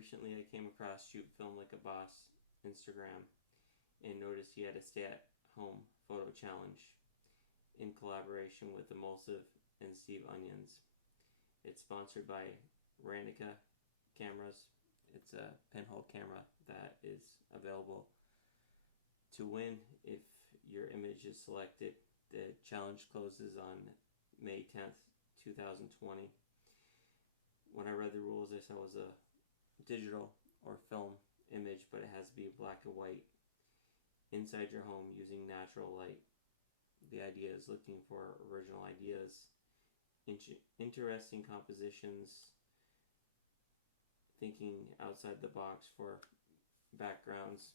Recently I came across Shoot Film Like a Boss Instagram and noticed he had a stay-at-home photo challenge in collaboration with Emulsive and Steve Onions. It's sponsored by Ranica Cameras. It's a pinhole camera that is available to win if your image is selected. The challenge closes on May 10th, 2020. When I read the rules, I saw it was a digital or film image, but it has to be black and white inside your home using natural light. The idea is looking for original ideas, interesting compositions, thinking outside the box for backgrounds.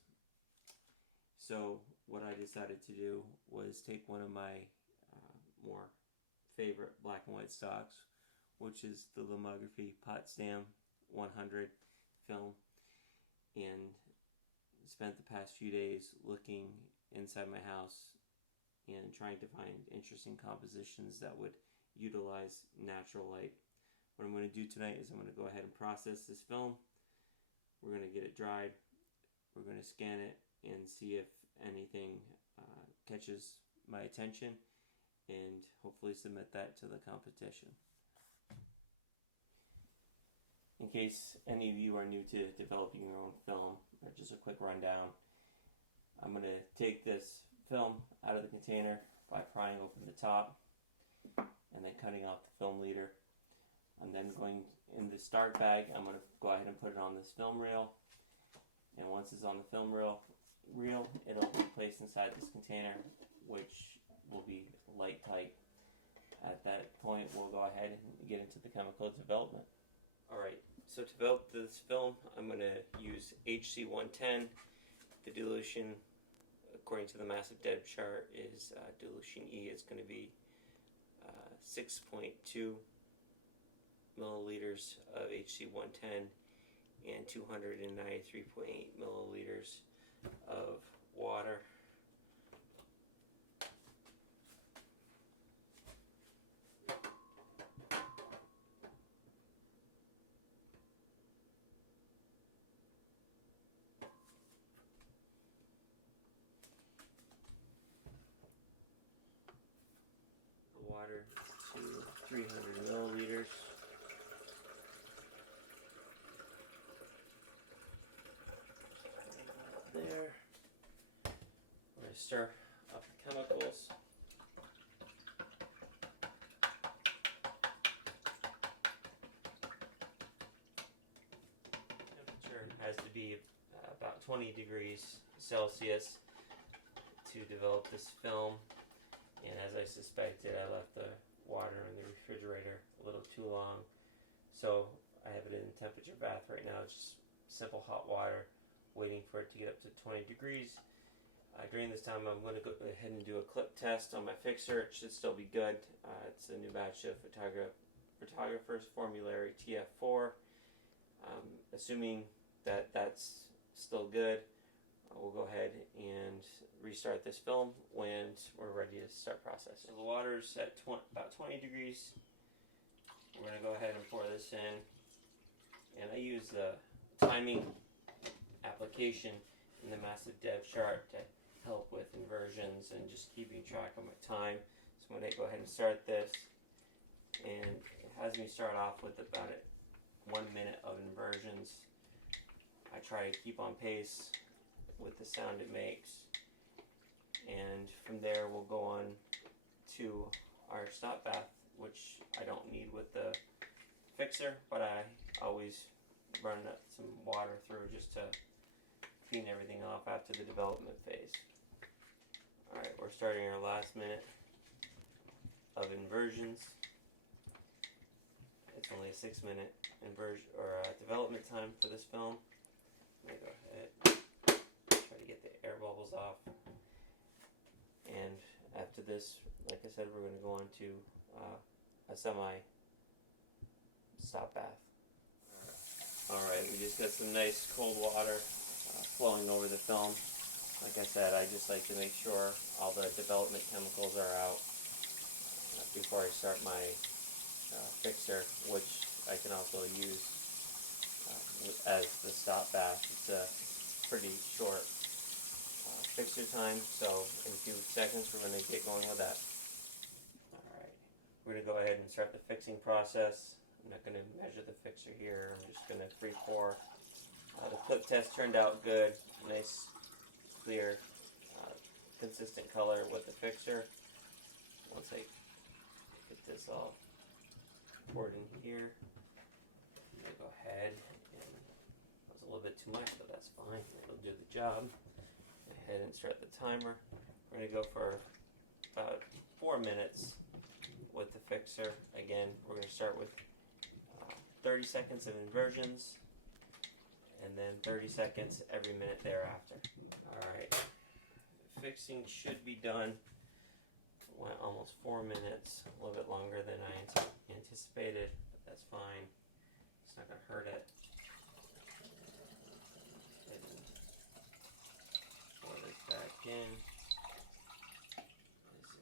So what I decided to do was take one of my more favorite black and white stocks, which is the Lomography Potsdam 100 film, and spent the past few days looking inside my house and trying to find interesting compositions that would utilize natural light. What I'm going to do tonight is I'm going to go ahead and process this film. We're going to get it dried. We're going to scan it and see if anything catches my attention, and hopefully submit that to the competition. In case any of you are new to developing your own film, or just a quick rundown, I'm going to take this film out of the container by prying open the top and then cutting off the film leader. I'm then going in the start bag, I'm going to go ahead and put it on this film reel, and once it's on the film reel, it'll be placed inside this container, which will be light tight. At that point, we'll go ahead and get into the chemical development. Alright, so to develop this film, I'm going to use HC110. The dilution, according to the massive depth chart, is dilution E. It's going to be 6.2 milliliters of HC110 and 293.8 milliliters of water. Water to 300 milliliters. There. We're going to stir up the chemicals. Temperature has to be about 20 degrees Celsius to develop this film. And as I suspected, I left the water in the refrigerator a little too long. So I have it in temperature bath right now, just simple hot water, waiting for it to get up to 20 degrees. During this time, I'm going to go ahead and do a clip test on my fixer. It should still be good. It's a new batch of Photographer's Formulary TF4. Assuming that that's still good, we'll go ahead and restart this film when we're ready to start processing. So the water's at about 20 degrees. We're going to go ahead and pour this in. And I use the timing application in the massive depth chart to help with inversions and just keeping track of my time. So I'm going to go ahead and start this. And it has me start off with about 1 minute of inversions. I try to keep on pace with the sound it makes, and from there we'll go on to our stop bath, which I don't need with the fixer, but I always run some water through just to clean everything off after the development phase. Alright, we're starting our last minute of inversions. It's only a 6-minute inversion or development time for this film. Let me go ahead, try to get the air bubbles off, and after this, like I said, we're going to go on to a semi stop bath. Alright, we just got some nice cold water flowing over the film. Like I said, I just like to make sure all the development chemicals are out before I start my fixer, which I can also use as the stop back. It's a pretty short fixer time, so in a few seconds we're going to get going with that. Alright, we're going to go ahead and start the fixing process. I'm not going to measure the fixer here, I'm just going to free pour. The clip test turned out good, nice, clear, consistent color with the fixer. Once I get this all poured in here, I'm going to go ahead and that was a little bit too much, but that's fine, it'll do the job. Go ahead and start the timer. We're going to go for about 4 minutes with the fixer. Again, we're going to start with 30 seconds of inversions and then 30 seconds every minute thereafter. Alright, fixing should be done. Went almost 4 minutes, a little bit longer than I anticipated, but that's fine. It's not going to hurt it. Pour this back in.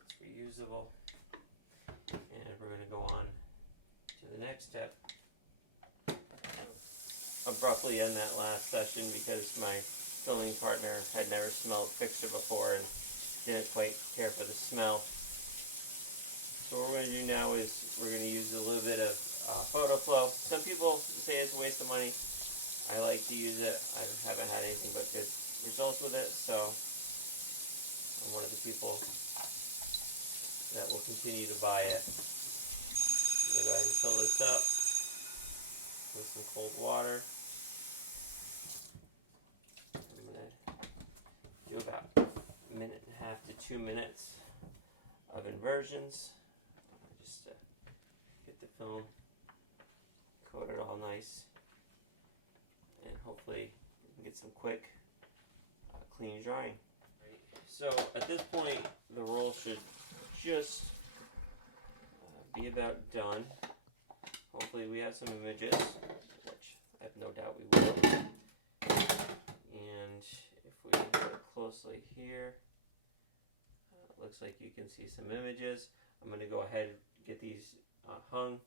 It's reusable. And we're going to go on to the next step. Abruptly end that last session because my filming partner had never smelled fixer before and didn't quite care for the smell. So what we're going to do now is we're going to use a little bit of photo flow. Some people say it's a waste of money. I like to use it. I haven't had anything but good results with it, so I'm one of the people that will continue to buy it. I'm going to go ahead and fill this up with some cold water. I'm going to do about a minute and a half to 2 minutes of inversions just to get the film coated all nice, and hopefully we can get some quick clean drying. So at this point the roll should just be about done. Hopefully we have some images, which I have no doubt we will. And if we look closely here, looks like you can see some images. I'm going to go ahead and get these hung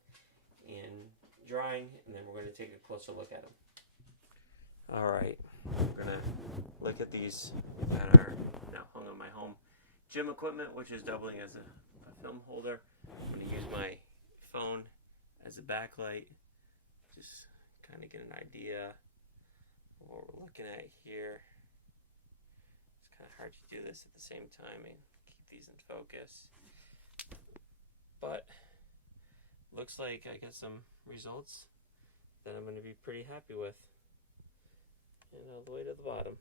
and drying, and then we're going to take a closer look at them. Alright, we're going to look at these that are now hung on my home gym equipment, which is doubling as a film holder. I'm going to use my phone as a backlight, just kind of get an idea of what we're looking at here. It's kind of hard to do this at the same time and keep these in focus, but looks like I got some results that I'm going to be pretty happy with, and all the way to the bottom.